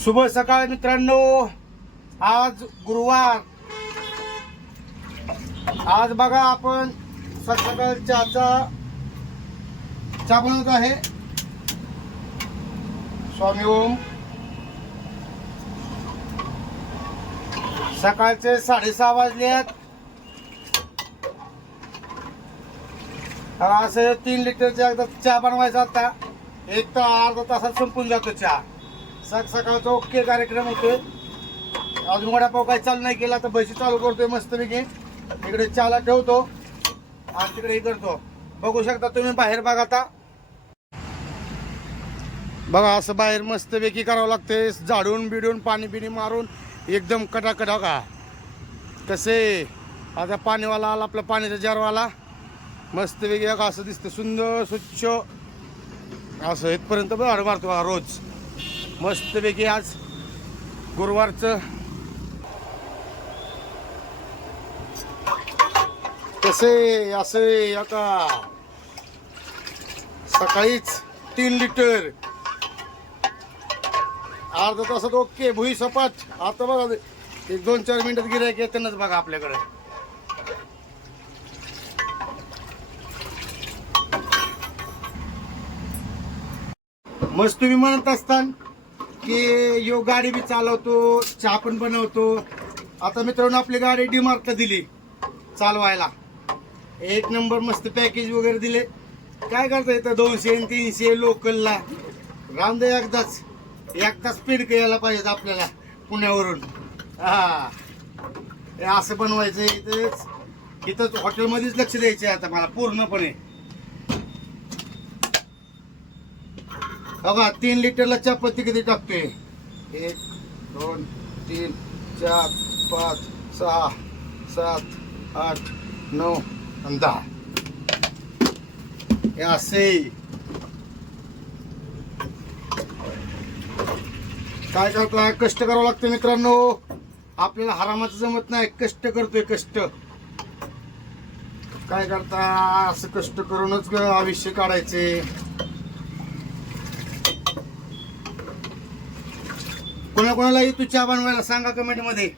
शुभ सकाळ मित्रांनो. आज गुरुवार. आज बघा आपण सकाळ चहाचा चहा बनवत आहे. स्वामी ओम. सकाळचे साडेसहा वाजले आहेत. असं तीन लिटरचा एकदा चहा बनवायचा आता. एक तर अर्धा तासात संपून जातो चहा. सक सकाळचा ओके कार्यक्रम होतोय. अजून वडापाव काही चालू नाही केला तर बशी चालू करतोय मस्तपैकी. इकडे चाला ठेवतो. आणि तिकडे हे करतो. बघू शकता तुम्ही बाहेर बघा आता. बघा असं बाहेर मस्तपैकी करावं लागते झाडून बिडून पाणी बिणी मारून एकदम कटाकटा का कसे? आता पाणीवाला आला आपला पाण्याचा जारवाला. मस्तपैकी बघा असं दिसतं सुंदर स्वच्छ. असं इथपर्यंत बरं मारतो रोज. मस्तपैकी आज गुरुवारचं कसे असे आता सकाळीच तीन लिटर. अर्धा तासात ओके भुई सपाट. आता बघा एक दोन चार मिनिटात गिरायक येतानाच बघा आपल्याकडे. मस्त तुम्ही म्हणत की यो गाडी बी चालवतो चहा पण बनवतो. आता मित्रांनो आपली गाडी डीमार्कला दिली चालवायला. एक नंबर मस्त पॅकेज वगैरे दिले. काय करता येतं दोनशे आणि तीनशे लोकलला? रामदे एकदाच. एकदा स्पीड यायला पाहिजे आपल्याला पुण्यावरून. हा. असं बनवायचं इथंच. इथंच हॉटेलमध्येच लक्ष द्यायचे आता मला पूर्णपणे. बघा तीन लिटरला चपाती किती टाकतोय एक दोन तीन चार पाच सहा सात आठ नऊ आणि दहा. हे असे. काय करताय कष्ट करावं लागतं मित्रांनो? आपल्याला हरामाचं जमत नाही. कष्ट करतोय कष्ट. काय करता? असं कष्ट करूनच आयुष्य काढायचे. कोणा कोणालाही तू चहा बनवायला सांगा कमेंटमध्ये.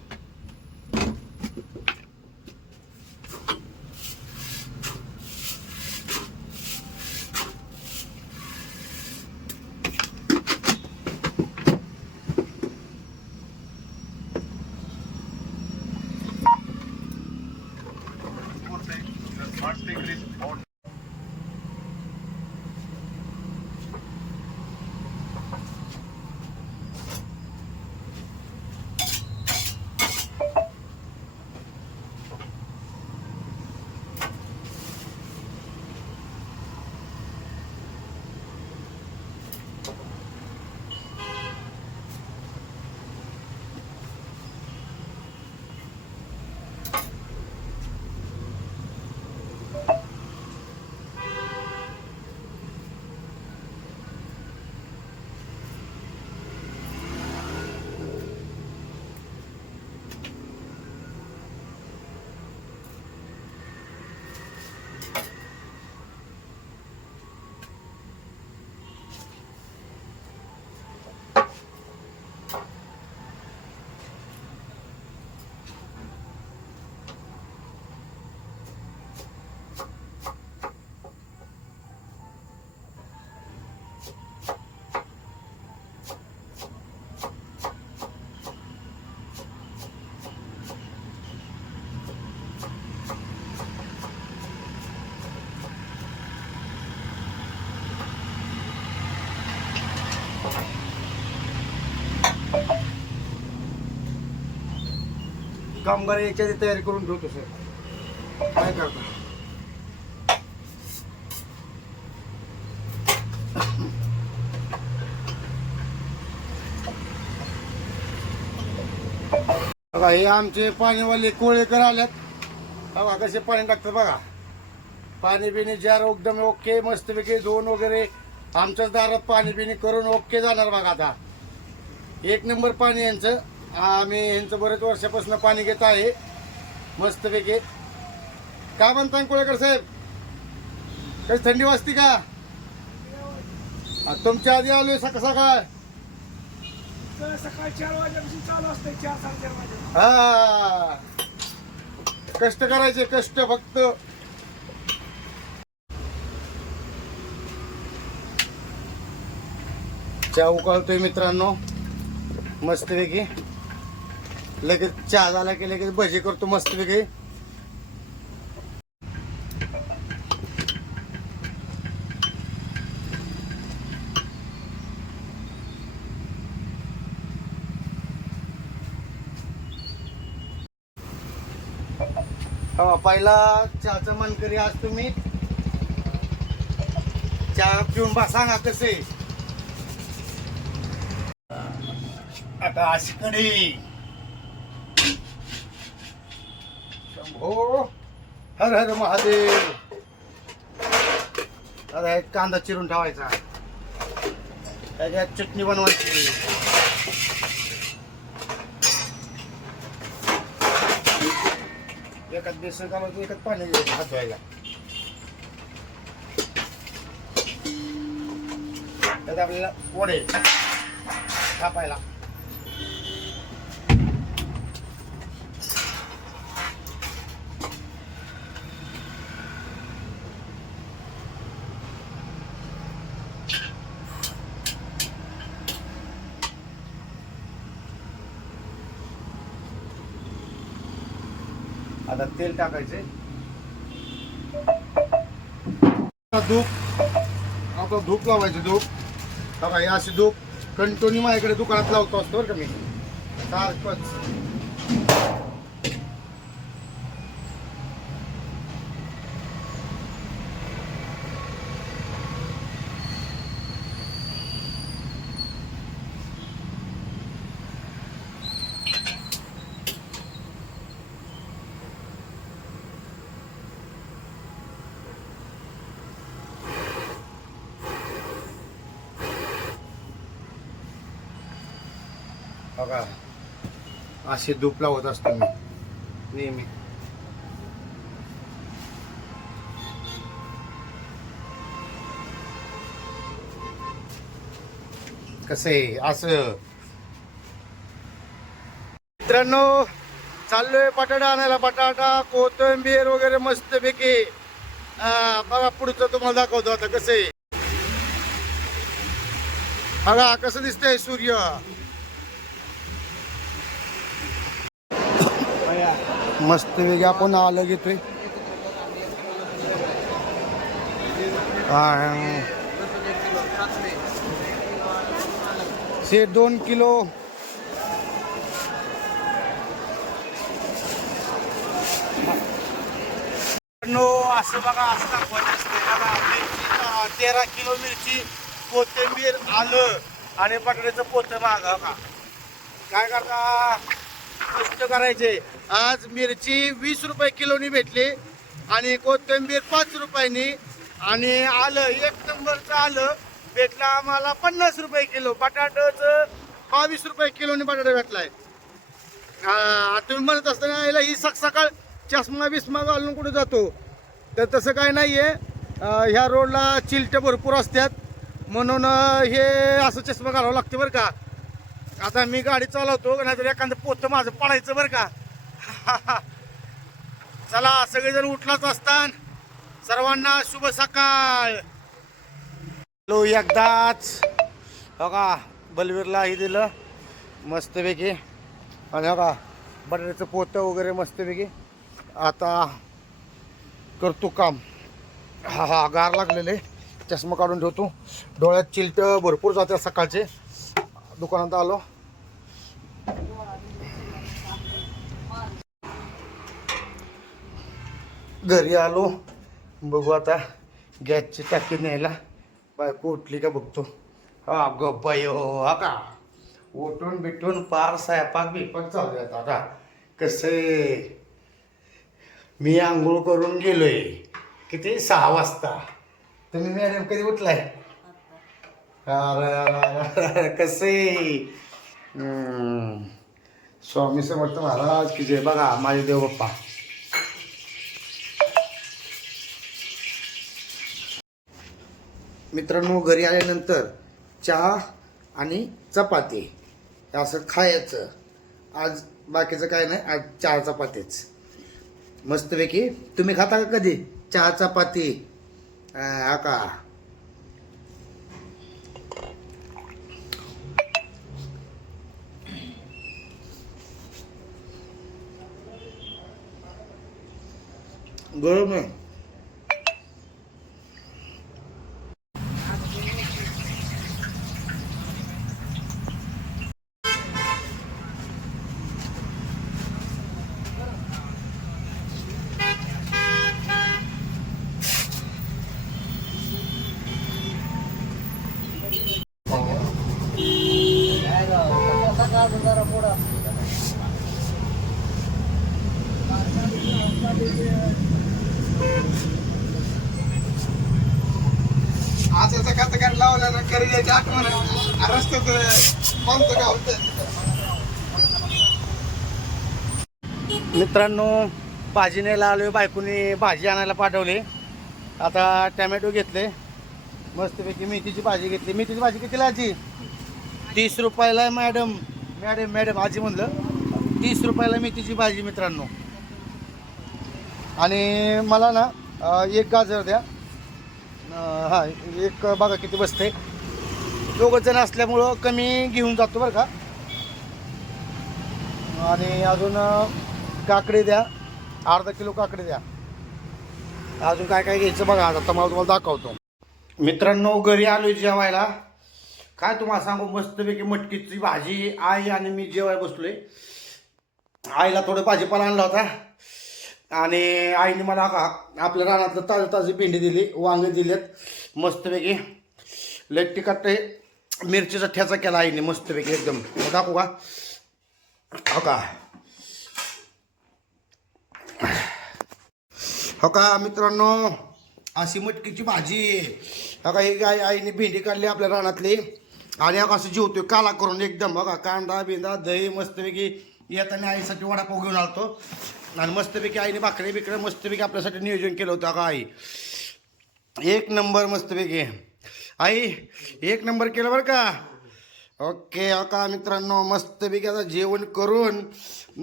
कामगार याच्या तयारी करून ठेवतो सर. काय करता? बघा हे आमचे पाणीवाले कोळेकर आल्यात. बघा कसे पाणी टाकतात बघा. पाणी बिणी जार एकदम ओके मस्तपैकी धुवून वगैरे आमच्याच दारात पाणी बिणी करून ओके जाणार बघा आता. एक नंबर पाणी यांचं. आम्ही यांचं बरेच वर्षापासून पाणी घेत आहे. मस्तपैकी. काय म्हणता कोळेकर साहेब? काही थंडी वाजती का? तुमच्या आधी आलोय सकाळ सकाळ. चार वाजेपासून चालू असते चार साडेचार वाजे हा. कष्ट करायचे कष्ट फक्त. चहा उकळतोय मित्रांनो. मस्तपैकी. लगेच चहा झाला की लगेच भजी करतो मस्तपैकी हा, पहिला चहाचं मन करी आज तुम्ही. चहा पिऊन बा सांगा कसे. आता आशकडे हो. हर हर महादेव. अरे एक कांदा चिरून ठेवायचा. त्याच्यात चटणी बनवायची? एकाच बेसन कामाचं एकाच पाणी घ्यायचं हात व्हायला त्यात आपल्याला वडे कापायला आता तेल टाकायचे. धूप. आता धूप लावायचे धूप. बघा अशी धूप. कंटोनी माझ्याकडे दुकानात लावतो असतो बरं का मी. सारखंच बघा असे धूप लावत असतो मी नेहमी. कसं आहे? असं. मित्रांनो चाललोय बटाटा आणायला. बटाटा कोथिंबीर वगैरे मस्त पैकी बघा पुढचं तुम्हाला दाखवतो आता कसं आहे. बघा कसं दिसतंय सूर्य. मस्त वेगळी आपण आलं घेतोय. से दोन किलो. नो असं बघा असं दाखवायचं असते. बघा मिरची तेरा किलो मिरची कोथिंबीर आलं आणि बटाट्याचं पोतं मागा का काय करता? कष्ट करायचे. आज मिरची वीस रुपये किलोनी भेटली आणि कोथिंबीर पाच रुपयांनी. आणि आलं एक नंबरचं आलं भेटलं आम्हाला पन्नास रुपये किलो. बटाट्याचं बावीस रुपये किलोनी बटाटा भेटलाय. हा, तुम्ही म्हणत असताना याला ही सकाळ चष्मा बिस्मा घालून कुठे जातो? तर तसं काय नाही आहे ह्या रोडला चिलटे भरपूर असतात. म्हणून हे असं चष्मा घालावं लागते बरं का. आता मी गाडी चालवतो नाहीतर एखादं पोतं माझं पडायचं बरं का. चला सगळेजण उठलाच असतान. सर्वांना शुभ सकाळ. हॅलो एकदाच. बघा बलवीरला हे दिलं मस्तपैकी. आणि बघा बटाट्याचं पोतं वगैरे मस्तपैकी. आता करतो काम. हा हा गार लागलेले. चष्मा काढून ठेवतो. डोळ्यात चिलटं भरपूर जाते सकाळचे. दुकानात आलो. घरी आलो. बघू आता गॅसची टाकी न्यायला. बायको उठली का बघतो. हा ग बायो हा का? उठून बिटून पार स्वयंपाक बिपाक चालू आहे आता. कसे मी आंघोळ करून गेलोय. किती? सहा वाजता. तुम्ही मॅडम कधी उठलाय? अरे कसे स्वामी समर्थ महाराज की जय. बघा माझे देव बाप्पा मित्रांनो घरी आल्यानंतर चहा आणि चपाती. असं खायचं. आज बाकीचं काय नाही आज चहा चपातीच. मस्तपैकी. तुम्ही खाता का कधी? चहा चपाती? हा का? गरम आहे. मित्रांनो भाजी न्यायला आलोय बायकोनी भाजी आणायला पाठवली. आता टॅमॅटो घेतले. मस्तपैकी मेथीची भाजी घेतली. मेथीची भाजी कितीला आजी? तीस रुपयाला मॅडम. मॅडम मॅडम आजी म्हणलं. तीस रुपयाला मेथीची भाजी मित्रांनो. आणि मला ना एक गाजर द्या. अं, हा एक बघा किती बसते दोघं जण असल्यामुळं कमी घेऊन जातो बरं का. आणि अजून काकडी द्या. अर्धा किलो काकडी द्या. अजून काय काय घ्यायचं बघा आता मला तुम्हाला दाखवतो. मित्रांनो घरी आलो जेवायला. काय तुम्हाला सांगू मस्तपैकी मटकीची भाजी आई आणि मी जेवायला बसलोय. आईला थोडं भाजीपाला आणला होता. आणि आईने मला का आपल्या रानातलं ताजं ताजी भेंडी दिली वांगे दिलेत. मस्तपैकी. लेट तिखट मिरचीचा ठ्याचा केला आईने मस्तपैकी एकदम. दाखवू का? हो का? हो का मित्रांनो? अशी मटकीची भाजी. हो का ही गाय आईने भेंडी काढली आपल्या रानातली. आणि हो का असं जेवतोय काला करून एकदम. हो बघा कांदा बिंदा दही मस्तपैकी येताना आईसाठी वडापाव घेऊन आलतो. आणि मस्तपैकी आईने भाकरी बिकरे मस्तपैकी आपल्यासाठी नियोजन केलं होतं. हो का आई? एक नंबर मस्तपैकी आई एक नंबर केलं बरं का? ओके अका मित्रांनो मस्तपैकी आता जेवण करून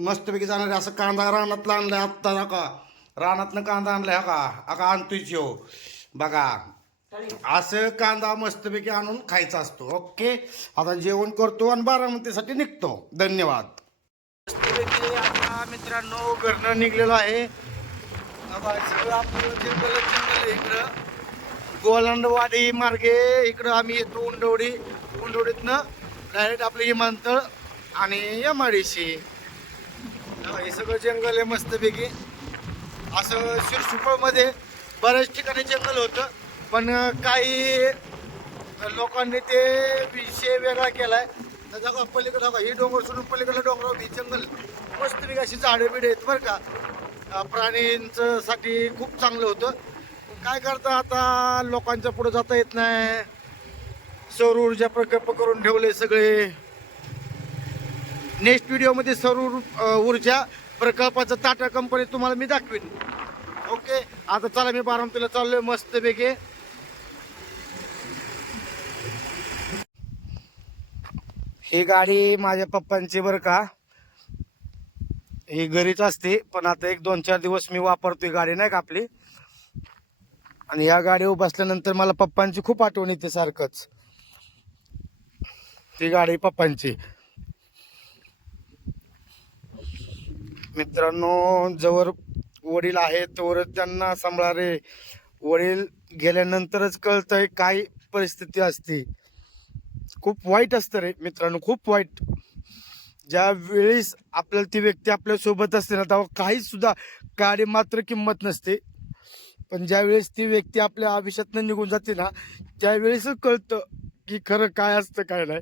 मस्तपैकी जाणारे असं कांदा रानातला आणलाय आत्ता का रानातनं कांदा आणलाय हा का अका आणतोय जेव. बघा असं कांदा मस्तपैकी आणून खायचा असतो. ओके आता जेवण करतो आणि बारामतीसाठी निघतो. धन्यवाद. मस्तपैकी आता मित्रांनो घरनं निघलेलो आहे. आता सगळं आपलं जंगल जंगल आहे इकडं. गोलंडवाडी मार्गे इकडं आम्ही येतो उंडवडी. उंडवडीतनं डायरेक्ट आपलं विमानतळ आणि एम आय डी सी हे सगळं जंगल आहे मस्तपैकी. असं शिरसुपळमध्ये बऱ्याच ठिकाणी जंगल होतं पण काही लोकांनी ते विषय वेगळा केला आहे तर बघा पलीकडे बघा ही डोंगर सोडून पलीकडलं डोंगर ही जंगल. मस्तपैकी अशी झाडे बिडे आहेत बरं का. प्राण्यांचं प्राणींचं साठी खूप चांगलं होतं. काय करता आता? लोकांच्या पुढे जाता येत नाही. सौर ऊर्जा प्रकल्प करून ठेवले सगळे. नेक्स्ट व्हिडिओमध्ये सौर ऊर्जा प्रकल्पाचं टाटा कंपनी तुम्हाला मी दाखवेन. ओके आता चला मी बारामतीला चाललोय मस्तपैकी. ही गाडी माझ्या पप्पांची बरं का. ही घरीच असते पण आता एक दोन चार दिवस मी वापरतोय गाडी नाही का आपली? आणि या गाडीवर बसल्यानंतर मला पप्पांची खूप आठवण येते सारखंच. ती गाडी पप्पांची. मित्रांनो जवळ वडील आहेत तोवर त्यांना सांभाळणारे वडील गेल्यानंतरच कळतंय काय परिस्थिती असते. खूप वाईट असतं रे मित्रांनो खूप वाईट. ज्या वेळेस आपल्याला ती व्यक्ती आपल्यासोबत असते ना तेव्हा काहीच सुद्धा गाडी मात्र किंमत नसते. पण ज्यावेळेस ती व्यक्ती आपल्या आयुष्यातनं निघून जाते ना त्यावेळेसच कळतं की खरं काय असतं काय नाही.